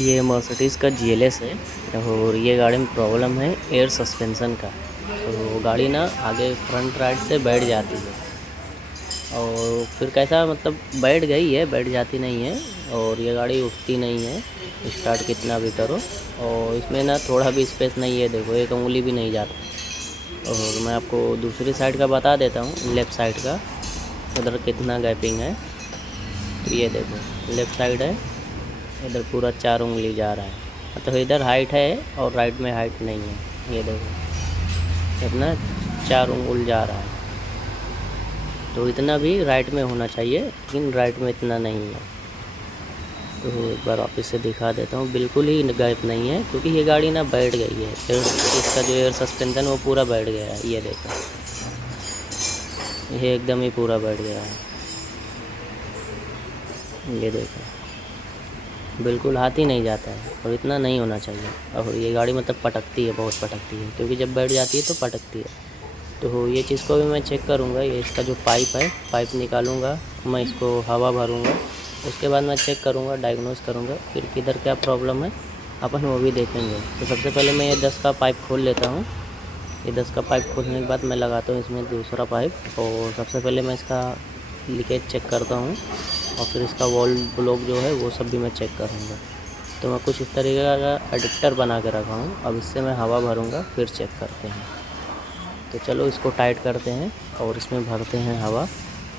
ये मर्सिडीज़ का GLS है और ये गाड़ी में प्रॉब्लम है एयर सस्पेंसन का। तो गाड़ी ना आगे फ्रंट राइट से बैठ जाती है और फिर कैसा मतलब बैठ गई है, बैठ जाती नहीं है और ये गाड़ी उठती नहीं है स्टार्ट कितना भी करो। और इसमें ना थोड़ा भी स्पेस नहीं है, देखो एक उंगली भी नहीं जाती। और मैं आपको दूसरी साइड का बता देता हूँ, लेफ़्ट साइड का उधर कितना गैपिंग है। तो ये देखो लेफ़्ट साइड है, इधर पूरा 4 उंगली जा रहा है, मतलब इधर हाइट है और राइट में हाइट नहीं है। ये देखो इतना 4 उंगल जा रहा है, तो इतना भी राइट में होना चाहिए लेकिन राइट में इतना नहीं है। तो एक बार वापस से दिखा देता हूँ, बिल्कुल ही गैप नहीं है क्योंकि ये गाड़ी ना बैठ गई है। फिर इसका जो एयर सस्पेंशन वो पूरा बैठ गया है, ये देखो ये एकदम ही पूरा बैठ गया है। ये देखो बिल्कुल हाथ ही नहीं जाता है और इतना नहीं होना चाहिए। और ये गाड़ी मतलब पटकती है, बहुत पटकती है क्योंकि जब बैठ जाती है तो पटकती है। तो ये चीज़ को भी मैं चेक करूँगा, ये इसका जो पाइप है, पाइप निकालूँगा, मैं इसको हवा भरूँगा, उसके बाद मैं चेक करूँगा, डायग्नोस करूँगा फिर किधर क्या प्रॉब्लम है अपन वो भी देखेंगे। तो सबसे पहले मैं ये 10 का पाइप खोल लेता हूँ। ये 10 का पाइप खोलने के बाद मैं लगाता हूँ इसमें दूसरा पाइप और सबसे पहले मैं इसका लीकेज चेक करता हूँ और फिर इसका वॉल ब्लॉक जो है वो सब भी मैं चेक करूँगा। तो मैं कुछ इस तरीके का एडिक्टर बना के रखा हूँ, अब इससे मैं हवा भरूँगा फिर चेक करते हैं। तो चलो इसको टाइट करते हैं और इसमें भरते हैं हवा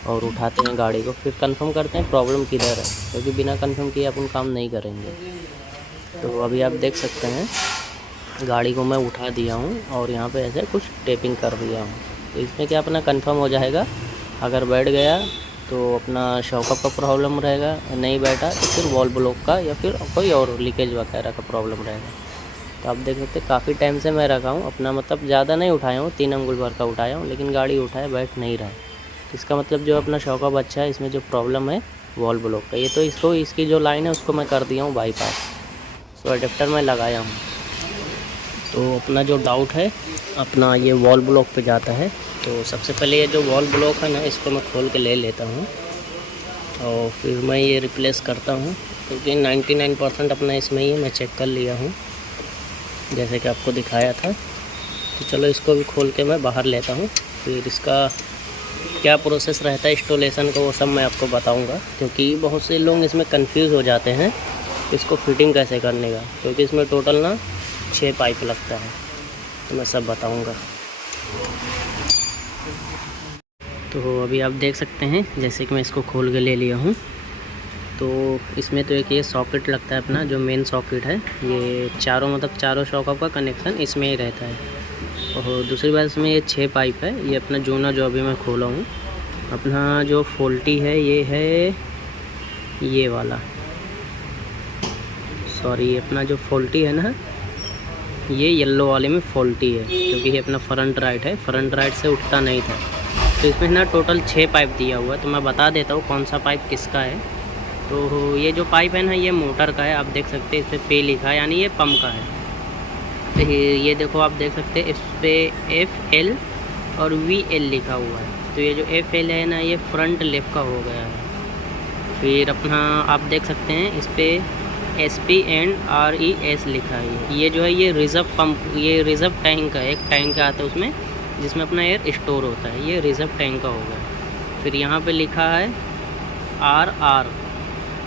और उठाते हैं गाड़ी को, फिर कंफर्म करते हैं प्रॉब्लम किधर है, क्योंकि बिना कंफर्म किए अपन काम नहीं करेंगे। तो अभी आप देख सकते हैं गाड़ी को मैं उठा दिया हूँ और यहाँ पे ऐसे कुछ टेपिंग कर दिया हूँ। तो इसमें क्या अपना कंफर्म हो जाएगा, अगर बैठ गया तो अपना शॉकअप का प्रॉब्लम रहेगा, नहीं बैठा तो फिर वॉल ब्लॉक का या फिर कोई और लीकेज वगैरह का प्रॉब्लम रहेगा। तो आप देख सकते हैं काफ़ी टाइम से मैं रखा हूँ अपना, मतलब ज़्यादा नहीं उठाया हूँ, 3 अंगुल भर का उठाया हूँ, लेकिन गाड़ी उठाए बैठ नहीं रहा है। इसका मतलब जो अपना शॉकअप अच्छा है, इसमें जो प्रॉब्लम है वॉल ब्लॉक का, ये तो इसको इसकी जो लाइन है उसको मैं कर दिया हूँ बाईपास। सो अडेप्टर मैं लगाया हूँ। तो अपना जो डाउट है अपना ये वॉल ब्लॉक पे जाता है। तो सबसे पहले ये जो वॉल ब्लॉक है ना, इसको मैं खोल के ले लेता हूँ और फिर मैं ये रिप्लेस करता हूँ, क्योंकि 99% अपना इसमें ही है, मैं चेक कर लिया हूँ जैसे कि आपको दिखाया था। तो चलो इसको भी खोल के मैं बाहर लेता हूँ, फिर इसका क्या प्रोसेस रहता है इंस्टॉलेशन का वो सब मैं आपको बताऊँगा, क्योंकि बहुत से लोग इसमें कंफ्यूज हो जाते हैं इसको फिटिंग कैसे करने का, क्योंकि इसमें टोटल ना 6 पाइप लगता है। तो मैं सब बताऊँगा। तो अभी आप देख सकते हैं जैसे कि मैं इसको खोल के ले लिया हूँ। तो इसमें तो एक ये सॉकेट लगता है अपना, जो मेन सॉकेट है, ये चारों मतलब चारों शॉकअप का कनेक्शन इसमें ही रहता है। और दूसरी बात इसमें ये 6 पाइप है। ये अपना जोना जो अभी मैं खोला हूँ, अपना जो फॉल्टी है ये है ये वाला, सॉरी अपना जो फॉल्टी है ना ये येलो वाले में फॉल्टी है, क्योंकि ये अपना फ्रंट राइट है, फ्रंट राइट से उठता नहीं था। तो इसमें ना टोटल 6 पाइप दिया हुआ है, तो मैं बता देता हूँ कौन सा पाइप किसका है। तो ये जो पाइप है ना ये मोटर का है, आप देख सकते हैं इस पर पे लिखा है, यानी ये पंप का है। तो ये देखो आप देख सकते हैं इस पर FL और VL लिखा हुआ है। तो ये जो FL है ना ये फ्रंट लेफ्ट का हो गया है। फिर अपना आप देख सकते हैं इस पर SP एंड RES लिखा है। ये जो है ये रिज़र्व पंप, ये रिज़र्व टैंक का एक टैंक आता है उसमें, जिसमें अपना एयर स्टोर होता है, ये रिज़र्व टैंक का हो गया। फिर यहाँ पे लिखा है RR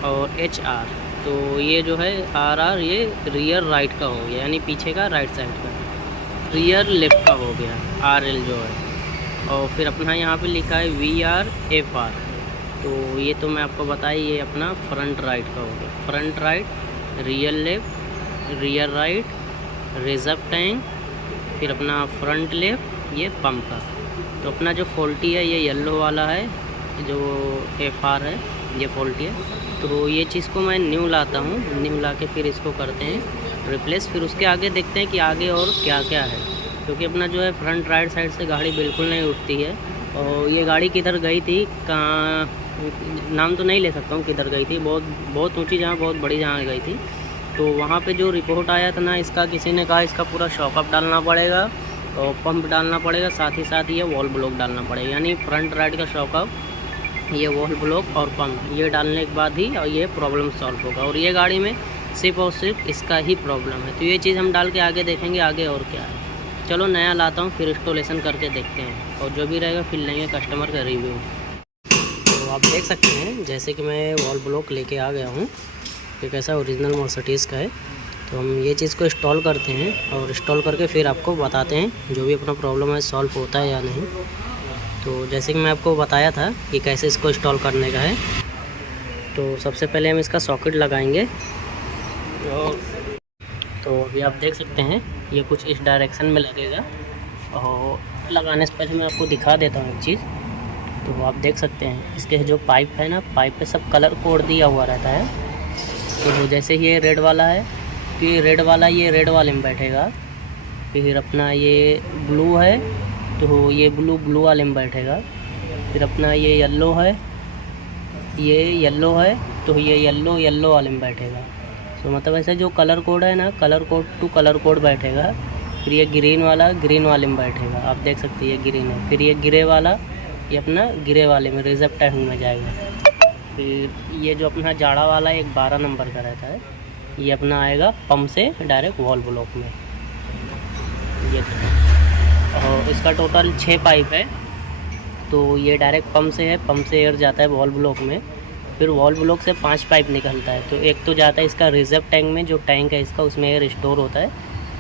और HR। तो ये जो है RR ये रियर राइट का हो गया, यानी पीछे का राइट साइड का, रियर लेफ्ट का हो गया RL जो है। और फिर अपना यहाँ पे लिखा है VRFR। तो ये तो मैं आपको बताया, ये अपना फ्रंट राइट का हो गया, front right, rear left, rear right, reserve tank, फिर अपना फ्रंट लेफ्ट ये पंप का। तो अपना जो फॉल्टी है ये येलो वाला है, जो FR है ये फॉल्टी है। तो ये चीज़ को मैं न्यू लाता हूँ, न्यू ला के फिर इसको करते हैं रिप्लेस। फिर उसके आगे देखते हैं कि आगे और क्या क्या है, क्योंकि अपना जो है फ्रंट राइट साइड से गाड़ी बिल्कुल नहीं उठती है। और ये गाड़ी किधर गई थी, कहाँ नाम तो नहीं ले सकता हूँ किधर गई थी, बहुत ऊंची जगह, बहुत बड़ी जगह गई थी। तो वहाँ पे जो रिपोर्ट आया था ना इसका, किसी ने कहा इसका पूरा शॉकअप डालना पड़ेगा और पंप डालना पड़ेगा, साथ ही साथ ये वॉल ब्लॉक डालना पड़ेगा, यानी फ्रंट राइट का शॉकअप, ये वॉल ब्लॉक और पंप, ये डालने के बाद ही और ये प्रॉब्लम सॉल्व होगा। और ये गाड़ी में सिर्फ और सिर्फ इसका ही प्रॉब्लम है। तो ये चीज़ हम डाल के आगे देखेंगे आगे और क्या है। चलो नया लाता हूँ, फिर इंस्टॉलेशन करके देखते हैं, और जो भी रहेगा फिर लेंगे कस्टमर का रिव्यू। तो आप देख सकते हैं जैसे कि मैं वॉल ब्लॉक लेके आ गया हूँ, ये कैसा ओरिजिनल मर्सिडीज़ का है। तो हम ये चीज़ को इंस्टॉल करते हैं, और इंस्टॉल करके फिर आपको बताते हैं जो भी अपना प्रॉब्लम है सॉल्व होता है या नहीं। तो जैसे कि मैं आपको बताया था कि कैसे इसको इंस्टॉल करने का है। तो सबसे पहले हम इसका सॉकेट लगाएंगे। तो अभी आप देख सकते हैं ये कुछ इस डायरेक्शन में लगेगा, और लगाने से पहले मैं आपको दिखा देता हूँ एक चीज़। तो आप देख सकते हैं इसके जो पाइप है ना, पाइप पे सब कलर कोड दिया हुआ रहता है। तो जैसे ये रेड वाला है, तो ये रेड वाला ये रेड वाले में बैठेगा। फिर अपना ये ब्लू है, तो ये ब्लू वाले में बैठेगा। फिर अपना ये येलो है, ये येलो है, तो ये येलो वाले में बैठेगा। तो मतलब ऐसे जो कलर कोड है ना, colour code to colour code बैठेगा। फिर ये ग्रीन वाला ग्रीन वाले में बैठेगा, आप देख सकते हैं ये ग्रीन है। फिर ये ग्रे वाला ये अपना ग्रे वाले में रिजर्व टैंक में जाएगा। फिर ये जो अपना जाड़ा वाला एक 12 नंबर का रहता है, ये अपना आएगा पंप से डायरेक्ट वॉल ब्लॉक में। ये और इसका टोटल 6 पाइप है। तो ये डायरेक्ट पंप से है, पंप से एयर जाता है वॉल ब्लॉक में। फिर वॉल ब्लॉक से 5 पाइप निकलता है। तो एक तो जाता है इसका रिजर्व टैंक में, जो टैंक है इसका उसमें एयर स्टोर होता है।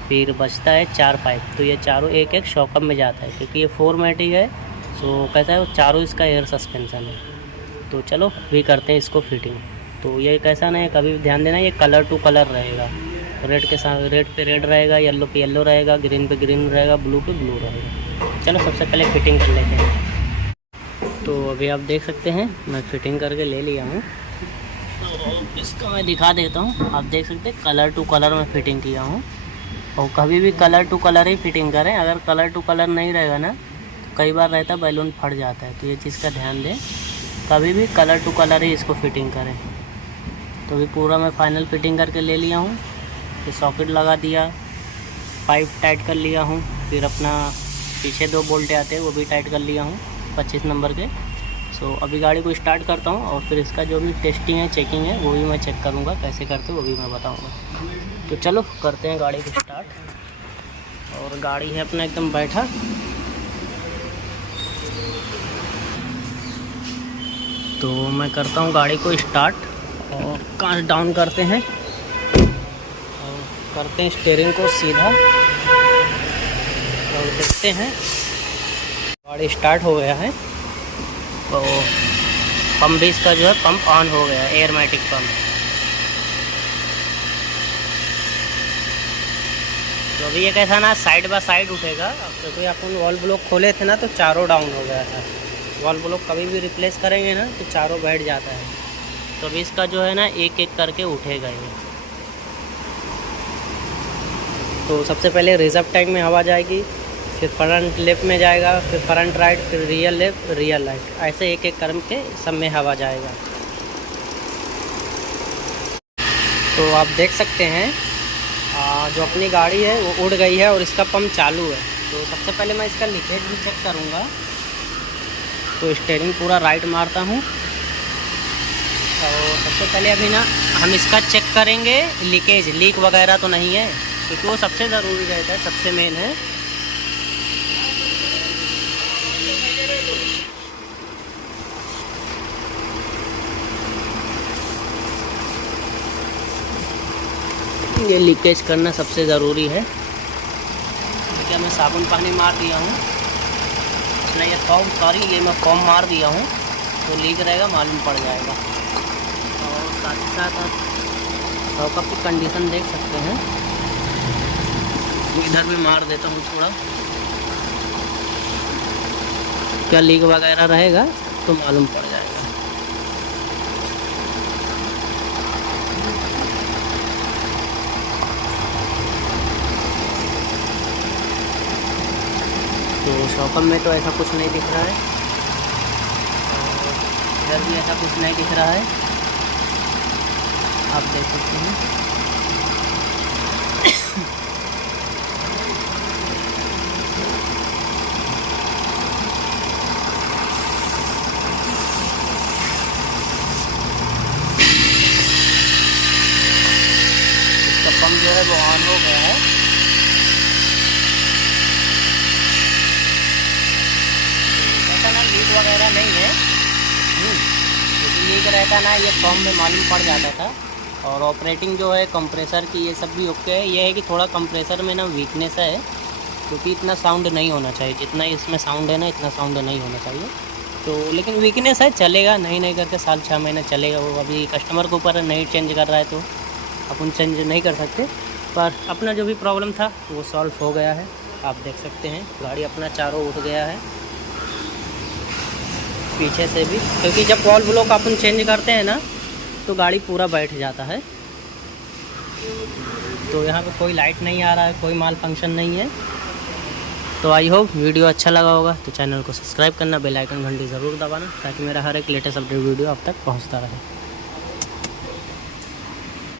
फिर बचता है 4 पाइप, तो ये चारों एक एक शॉकअप में जाता है, क्योंकि ये 4मैटिक है। तो कैसा है वो चारों इसका एयर सस्पेंसन है। तो चलो अभी करते हैं इसको फिटिंग। तो ये कैसा ना है, कभी भी ध्यान देना ये कलर टू कलर रहेगा। रेड के साथ रेड पे रेड रहेगा, येलो पे येलो रहेगा, ग्रीन पे ग्रीन रहेगा, ब्लू पे ब्लू रहेगा। चलो सबसे पहले फिटिंग कर लेते हैं। तो अभी आप देख सकते हैं मैं फिटिंग करके ले लिया हूँ। तो इसका मैं दिखा देता हूँ। आप देख सकते हैं कलर टू कलर में फ़िटिंग किया हूँ। और कभी भी कलर टू कलर ही फिटिंग करें। अगर कलर टू कलर नहीं रहेगा ना, तो कई बार रहता है बैलून फट जाता है। तो ये चीज़ का ध्यान दें, कभी भी कलर टू कलर ही इसको फिटिंग करें। तो अभी पूरा मैं फाइनल फिटिंग करके ले लिया हूँ। फिर सॉकेट लगा दिया, पाइप टाइट कर लिया हूँ। फिर अपना पीछे 2 बोल्ट आते हैं वो भी टाइट कर लिया हूँ 25 नंबर के। सो अभी गाड़ी को स्टार्ट करता हूँ, और फिर इसका जो भी टेस्टिंग है चेकिंग है वो भी मैं चेक करूँगा, कैसे करते वो भी मैं बताऊँगा। तो चलो करते हैं गाड़ी को स्टार्ट। और गाड़ी है अपना एकदम बैठा। तो मैं करता हूँ गाड़ी को स्टार्ट, और कांच डाउन करते हैं, और करते हैं स्टीयरिंग को सीधा, और देखते हैं गाड़ी स्टार्ट हो गया है। तो पंप भी इसका जो है पंप ऑन हो गया है, एयरमैटिक पंप। तो अभी ये कैसा ना साइड बाय साइड उठेगा, क्योंकि अपन वॉल ब्लॉक खोले थे ना तो चारों डाउन हो गया था। वॉल ब्लॉक कभी भी रिप्लेस करेंगे ना तो चारों बैठ जाता है। तो अभी इसका जो है ना एक एक करके उठेगा ये। तो सबसे पहले रिजर्व टैंक में हवा जाएगी, फिर फ्रंट लेफ्ट में जाएगा, फिर फ्रंट राइट, फिर रियल लेफ्ट, रियल राइट, ऐसे एक एक करके सब में हवा जाएगा। तो आप देख सकते हैं जो अपनी गाड़ी है वो उड़ गई है और इसका पंप चालू है। तो सबसे पहले मैं इसका लीकेज भी चेक करूँगा। तो स्टीयरिंग पूरा राइट मारता हूँ, और सबसे पहले अभी ना हम इसका चेक करेंगे लीक वगैरह तो नहीं है, क्योंकि वो सबसे ज़रूरी रहता है, सबसे मेन है। ये लीकेज करना सबसे ज़रूरी है। देखिए मैं साबुन पानी मार दिया हूँ, नहीं ये मैं फॉर्म मार दिया हूँ, तो लीक रहेगा मालूम पड़ जाएगा। और साथ ही साथ आप लॉकअप की कंडीशन देख सकते हैं। इधर भी मार देता हूँ थोड़ा, क्या लीक वगैरह रहेगा तो मालूम पड़ जाएगा। तो शॉकअप में तो ऐसा कुछ नहीं दिख रहा है, और इधर भी ऐसा कुछ नहीं दिख रहा है, आप देख सकते हैं। इसका पंप जो है वो ऑन हो गया है। ऐसा ना लीक वगैरह नहीं है, क्योंकि लीक रहता ना ये पंप में मालूम पड़ जाता था। और ऑपरेटिंग जो है कंप्रेसर की ये सब भी ओके है। ये है कि थोड़ा कंप्रेसर में ना वीकनेस है, क्योंकि इतना साउंड नहीं होना चाहिए जितना इसमें साउंड है ना, इतना साउंड नहीं होना चाहिए। तो लेकिन वीकनेस है, चलेगा, नहीं करके साल 6 महीने चलेगा। वो अभी कस्टमर के ऊपर नहीं चेंज कर रहा है तो अपन चेंज नहीं कर सकते। पर अपना जो भी प्रॉब्लम था वो सॉल्व हो गया है। आप देख सकते हैं गाड़ी अपना चारों उठ गया है पीछे से भी, क्योंकि जब वॉल्व ब्लॉक अपन चेंज करते हैं ना तो गाड़ी पूरा बैठ जाता है। तो यहाँ पे कोई लाइट नहीं आ रहा है, कोई माल फंक्शन नहीं है। तो आई होप वीडियो अच्छा लगा होगा, तो चैनल को सब्सक्राइब करना, बेल आइकन घंटी ज़रूर दबाना, ताकि मेरा हर एक लेटेस्ट अपडेट वीडियो आप तक पहुँचता रहे।